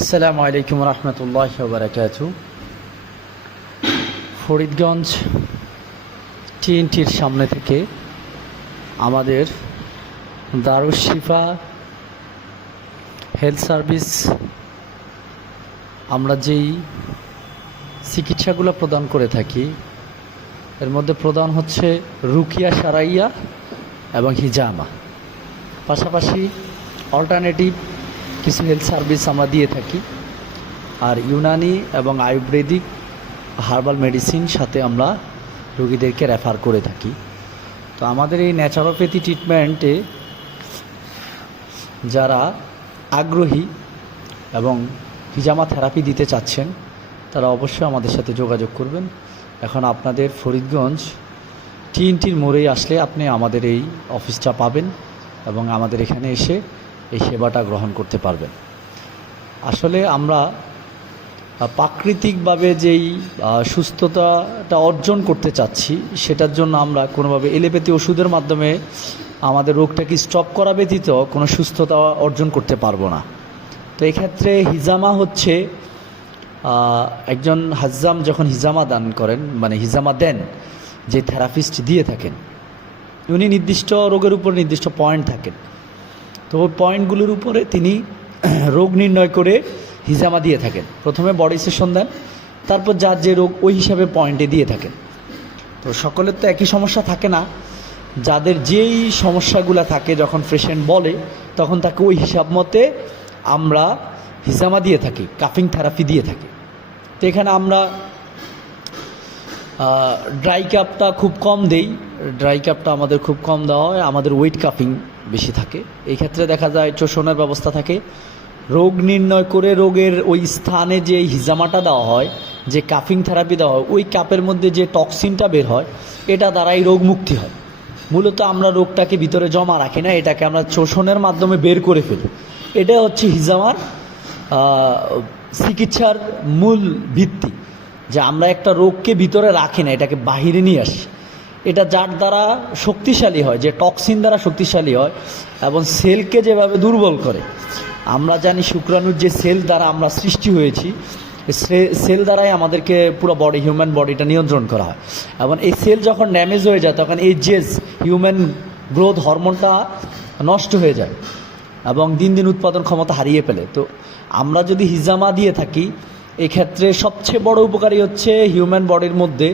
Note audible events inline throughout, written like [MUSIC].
আসসালামু আলাইকুম রহমতুল্লাহ বারকাত ফরিদগঞ্জ টিএনটির সামনে থেকে আমাদের দারুস শিফা হেলথ সার্ভিস, আমরা যেই চিকিৎসাগুলো প্রদান করে থাকি, এর মধ্যে প্রদান হচ্ছে রুকিয়া সারাইয়া এবং হিজামা। পাশাপাশি অল্টারনেটিভ কিছু হেলথ সার্ভিস আমরা দিয়ে থাকি। আর ইউনানি এবং আয়ুর্বেদিক হার্বাল মেডিসিন সাথে আমরা রোগীদেরকে রেফার করে থাকি। তো আমাদের এই ন্যাচারোপ্যাথি ট্রিটমেন্টে যারা আগ্রহী এবং হিজামা থেরাপি দিতে চাচ্ছেন, তারা অবশ্যই আমাদের সাথে যোগাযোগ করবেন। এখন আপনাদের ফরিদগঞ্জ টিএনটির মোড়েই আসলে আপনি আমাদের এই অফিসটা পাবেন এবং আমাদের এখানে এসে এই সেবাটা গ্রহণ করতে পারবেন। আসলে আমরা প্রাকৃতিকভাবে যেই সুস্থতাটা অর্জন করতে চাচ্ছি, সেটার জন্য আমরা কোনোভাবে এলোপ্যাথি ওষুধের মাধ্যমে আমাদের রোগটাকে স্টপ করা ব্যতীত কোনো সুস্থতা অর্জন করতে পারব না। তো এক্ষেত্রে হিজামা হচ্ছে একজন হাজ্জাম যখন হিজামা দান করেন মানে হিজামা দেন, যে থেরাপিস্ট দিয়ে থাকেন, উনি নির্দিষ্ট রোগের উপর নির্দিষ্ট পয়েন্ট থাকেন। তো ওই পয়েন্টগুলোর উপরে তিনি [CLEARS THROAT] রোগ নির্ণয় করে হিজামা দিয়ে থাকেন। প্রথমে বডি সেশন দেন, তারপর যার যে রোগ ওই হিসাবে পয়েন্টে দিয়ে থাকেন। তো সকলের তো একই সমস্যা থাকে না। যাদের যেই সমস্যাগুলো থাকে, যখন পেশেন্ট বলে, তখন তাকে ওই হিসাব মতে আমরা হিজামা দিয়ে থাকি কাফিং থেরাপি দিয়ে থাকি। তো এখানে আমরা ড্রাই কাপটা খুব কম দেই। ড্রাই কাপটা আমাদের খুব কম দেওয়া হয়, আমাদের ওয়েট কাপিং বেশি থাকে। এই ক্ষেত্রে দেখা যায় চোষণের ব্যবস্থা থাকে। রোগ নির্ণয় করে রোগের ওই স্থানে যে হিজামাটা দেওয়া হয়, যে কাফিং থেরাপি দেওয়া হয়, ওই কাপের মধ্যে যে টক্সিনটা বের হয়, এটা দ্বারাই রোগ মুক্তি হয়। মূলত আমরা রোগটাকে ভিতরে জমা রাখি না, এটাকে আমরা শোষণের মাধ্যমে বের করে ফেলি। এটা হচ্ছে হিজামার চিকিৎসার মূল ভিত্তি। যে আমরা একটা রোগকে ভিতরে রাখি না, এটাকে বাহিরে নিয়ে আসি। এটা যার দ্বারা শক্তিশালী হয়, যে টক্সিন দ্বারা শক্তিশালী হয় এবং সেলকে যেভাবে দুর্বল করে। আমরা জানি শুক্রাণুর যে সেল দ্বারা আমরা সৃষ্টি হয়েছি সেল দ্বারাই আমাদেরকে পুরো বডি হিউম্যান বডিটা নিয়ন্ত্রণ করা হয়। এবং এই সেল যখন ড্যামেজ হয়ে যায়, তখন এই জেজ হিউম্যান গ্রোথ হরমোনটা নষ্ট হয়ে যায় এবং দিন দিন উৎপাদন ক্ষমতা হারিয়ে ফেলে। তো আমরা যদি হিজামা দিয়ে থাকি, এক্ষেত্রে সবচেয়ে বড় উপকারী হচ্ছে হিউম্যান বডির মধ্যে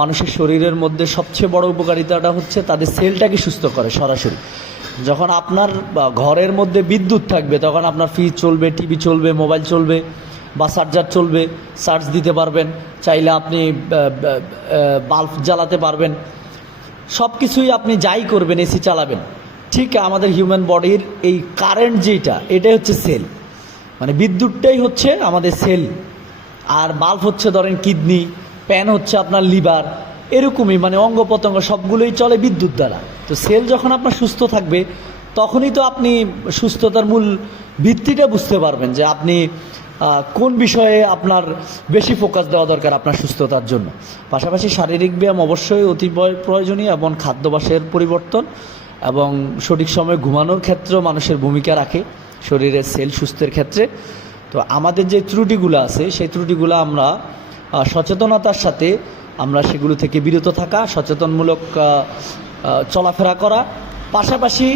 মানুষের শরীরের মধ্যে সবচেয়ে বড় উপকারিতাটা হচ্ছে তাদের সেলটাকে সুস্থ করে সরাসরি। যখন আপনার ঘরের মধ্যে বিদ্যুৎ থাকবে, তখন আপনার ফ্রিজ চলবে টিভি চলবে মোবাইল চলবে, বা চার্জার চলবে চার্জ দিতে পারবেন, চাইলে আপনি বাল্ব জ্বালাতে পারবেন। সব কিছুই আপনি যাই করবেন এসি চালাবেন। ঠিক আমাদের হিউম্যান বডির এই কারেন্ট যেটা এটাই হচ্ছে সেল মানে বিদ্যুৎটাই হচ্ছে আমাদের সেল আর বাল্ব হচ্ছে ধরেন কিডনি প্যান হচ্ছে আপনার লিভার, এরকমই মানে অঙ্গ প্রত্যঙ্গ সবগুলোই চলে বিদ্যুৎ দ্বারা। তো সেল যখন আপনার সুস্থ থাকবে, তখনই তো আপনি সুস্থতার মূল ভিত্তিটা বুঝতে পারবেন যে আপনি কোন বিষয়ে আপনার বেশি ফোকাস দেওয়া দরকার আপনার সুস্থতার জন্য। পাশাপাশি শারীরিক ব্যায়াম অবশ্যই অতি প্রয়- প্রয়োজনীয় এবং খাদ্যাভ্যাসের পরিবর্তন এবং সঠিক সময়ে ঘুমানোর ক্ষেত্রেও মানুষের ভূমিকা রাখে শরীরের সেল সুস্থের ক্ষেত্রে। তো আমাদের যে ত্রুটিগুলো আছে, সেই ত্রুটিগুলো আমরা সচেতনতার সাথে আমরা সেগুলো থেকে বিরত থাকা, সচেতনমূলক চলাফেরা করা। পাশাপাশি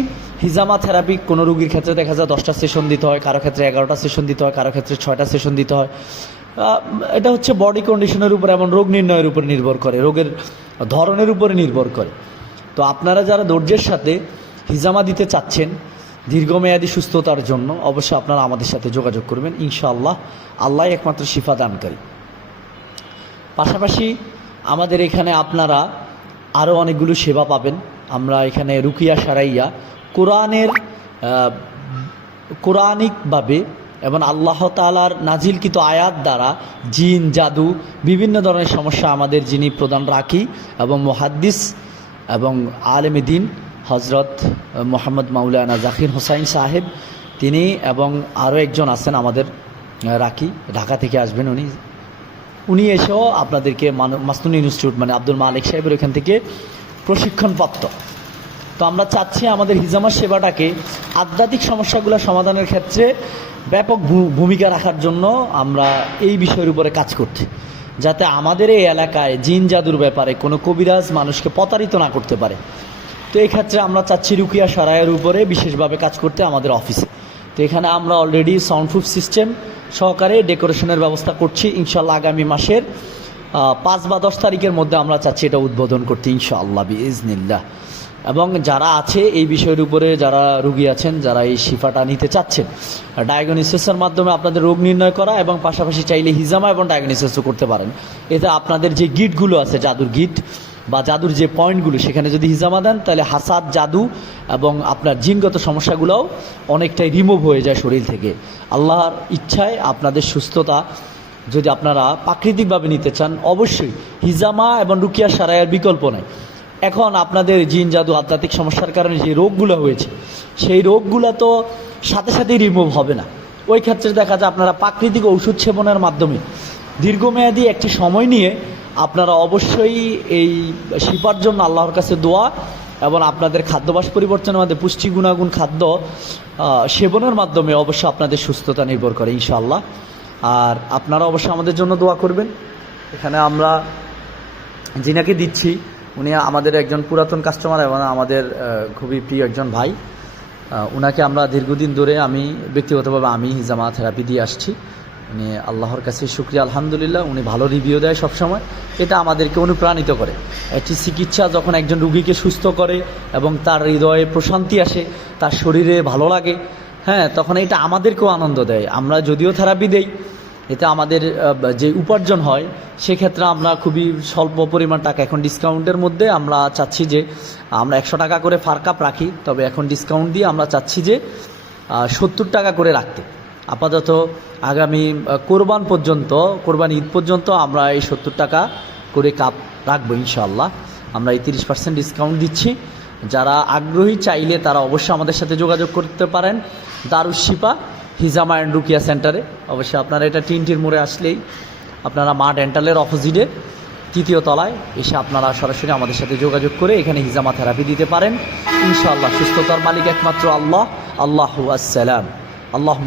হিজামা থেরাপি কোনো রোগীর ক্ষেত্রে দেখা যায় দশটা সেশন দিতে হয়, কারও ক্ষেত্রে এগারোটা সেশন দিতে হয়, কারও ক্ষেত্রে ছয়টা সেশন দিতে হয়। এটা হচ্ছে বডি কন্ডিশনের উপর এবং রোগ নির্ণয়ের উপর নির্ভর করে, রোগের ধরনের উপরে নির্ভর করে। তো আপনারা যারা ধৈর্যের সাথে হিজামা দিতে চাচ্ছেন, দীর্ঘমেয়াদী সুস্থতার জন্য অবশ্যই আপনারা আমাদের সাথে যোগাযোগ করবেন। ইনশাআল্লাহ আল্লাহ একমাত্র শিফা দানকারী। পাশাপাশি আমাদের এখানে আপনারা আরও অনেকগুলো সেবা পাবেন। আমরা এখানে রুকিয়া সারাইয়া কোরআনের কোরআনিকভাবে এবং আল্লাহ তালার নাজিলকৃত আয়াত দ্বারা জিন, জাদু, বিভিন্ন ধরনের সমস্যা আমাদের যিনি প্রদান রাখি এবং মহাদ্দিস এবং আলেম দিন হজরত মোহাম্মদ মাউলানা জাকির হোসাইন সাহেব, তিনি এবং আরও একজন আছেন আমাদের রাখি ঢাকা থেকে আসবেন উনি। উনি এসেও আপনাদেরকে মাস্তুন ইনস্টিটিউট মানে আব্দুল মালিক সাহেবের এখান থেকে প্রশিক্ষণপ্রাপ্ত। তো আমরা চাচ্ছি আমাদের হিজামার সেবাটাকে আধ্যাত্মিক সমস্যাগুলো সমাধানের ক্ষেত্রে ব্যাপক ভূমিকা রাখার জন্য আমরা এই বিষয়ের উপরে কাজ করছি। যাতে আমাদের এই এলাকায় জিন জাদুর ব্যাপারে কোনো কবিরাজ মানুষকে প্রতারিত না করতে পারে। তো এই ক্ষেত্রে আমরা চাচ্ছি রুকিয়া সারায়ের উপরে বিশেষভাবে কাজ করতে আমাদের অফিসে। তো এখানে আমরা অলরেডি সাউন্ড প্রুফ সিস্টেম সহকারে ডেকোরেশনের ব্যবস্থা করছি ইনশাল্লাহ আগামী মাসের পাঁচ বা দশ তারিখের মধ্যে আমরা চাচ্ছি এটা উদ্বোধন করতে, ইনশাআল্লাহ বিজনিল্লাহ এবং যারা আছে এই বিষয়ের উপরে, যারা রুগী আছেন, যারা এই শিফাটা নিতে চাচ্ছেন ডায়াগনোসিসের মাধ্যমে আপনাদের রোগ নির্ণয় করা এবং পাশাপাশি চাইলে হিজামা এবং ডায়াগনোসিসও করতে পারেন। এতে আপনাদের যে গিটগুলো আছে, জাদুর গিট বা জাদুর যে পয়েন্টগুলো, সেখানে যদি হিজামা দেন, তাহলে হাসাদ, জাদু এবং আপনার জিনগত সমস্যাগুলোও অনেকটাই রিমুভ হয়ে যায় শরীর থেকে। আল্লাহর ইচ্ছায় আপনাদের সুস্থতা যদি আপনারা প্রাকৃতিকভাবে নিতে চান, অবশ্যই হিজামা এবং রুকিয়া সারায়ের বিকল্প নেই। এখন আপনাদের জিন, জাদু, আধ্যাত্মিক সমস্যার কারণে যে রোগগুলো হয়েছে, সেই রোগগুলো তো সাথে সাথেই রিমুভ হবে না। ওই ক্ষেত্রে দেখা যায় আপনারা প্রাকৃতিক ঔষধ সেবনের মাধ্যমে দীর্ঘমেয়াদী একটি সময় নিয়ে আপনারা অবশ্যই এই শিপার জন্য আল্লাহর কাছে দোয়া এবং আপনাদের খাদ্যাভ্যাস পরিবর্তনের মাধ্যমে পুষ্টি গুণাগুণ খাদ্য সেবনের মাধ্যমে অবশ্য আপনাদের সুস্থতা নির্ভর করে ইনশাআল্লাহ। আর আপনারা অবশ্যই আমাদের জন্য দোয়া করবেন। এখানে আমরা যিনাকে দিচ্ছি। উনি আমাদের একজন পুরাতন কাস্টমার এবং আমাদের খুবই প্রিয় একজন ভাই। উনাকে আমরা দীর্ঘদিন ধরে আমি ব্যক্তিগতভাবে আমি হিজামা থেরাপি দিয়ে আসছি। উনি আল্লাহর কাছে শুক্রিয়া, আলহামদুলিল্লাহ, উনি ভালো রিভিউ দেয় সবসময়। এটা আমাদেরকে অনুপ্রাণিত করে। একটি চিকিৎসা যখন একজন রুগীকে সুস্থ করে এবং তার হৃদয়ে প্রশান্তি আসে, তার শরীরে ভালো লাগে হ্যাঁ তখন এটা আমাদেরকেও আনন্দ দেয়। আমরা যদিও থেরাপি দেই, এতে আমাদের যে উপার্জন হয়, সেক্ষেত্রে আমরা খুবই স্বল্প পরিমাণ টাকা, এখন ডিসকাউন্টের মধ্যে আমরা চাচ্ছি যে, আমরা একশো টাকা করে ফার কাপ রাখি, তবে এখন ডিসকাউন্ট দিয়ে আমরা চাচ্ছি যে সত্তর টাকা করে রাখতে। আপাতত আগামী কোরবান পর্যন্ত, কোরবান ঈদ পর্যন্ত আমরা এই সত্তর টাকা করে কাপ রাখব ইনশাল্লাহ আমরা এই তিরিশ পার্সেন্ট ডিসকাউন্ট দিচ্ছি। যারা আগ্রহী চাইলে তারা অবশ্যই আমাদের সাথে যোগাযোগ করতে পারেন। দারুস শিপা, হিজামা অ্যান্ড রুকিয়া সেন্টারে। অবশ্যই আপনারা এটা টিনটির মোড়ে আসলেই আপনারা মা ডেন্টালের অপোজিটে তৃতীয় তলায় এসে আপনারা সরাসরি আমাদের সাথে যোগাযোগ করে এখানে হিজামা থেরাপি দিতে পারেন। ইনশাআল্লাহ সুস্থতার মালিক একমাত্র আল্লাহ। আল্লাহু আসসালাম। আল্লাহ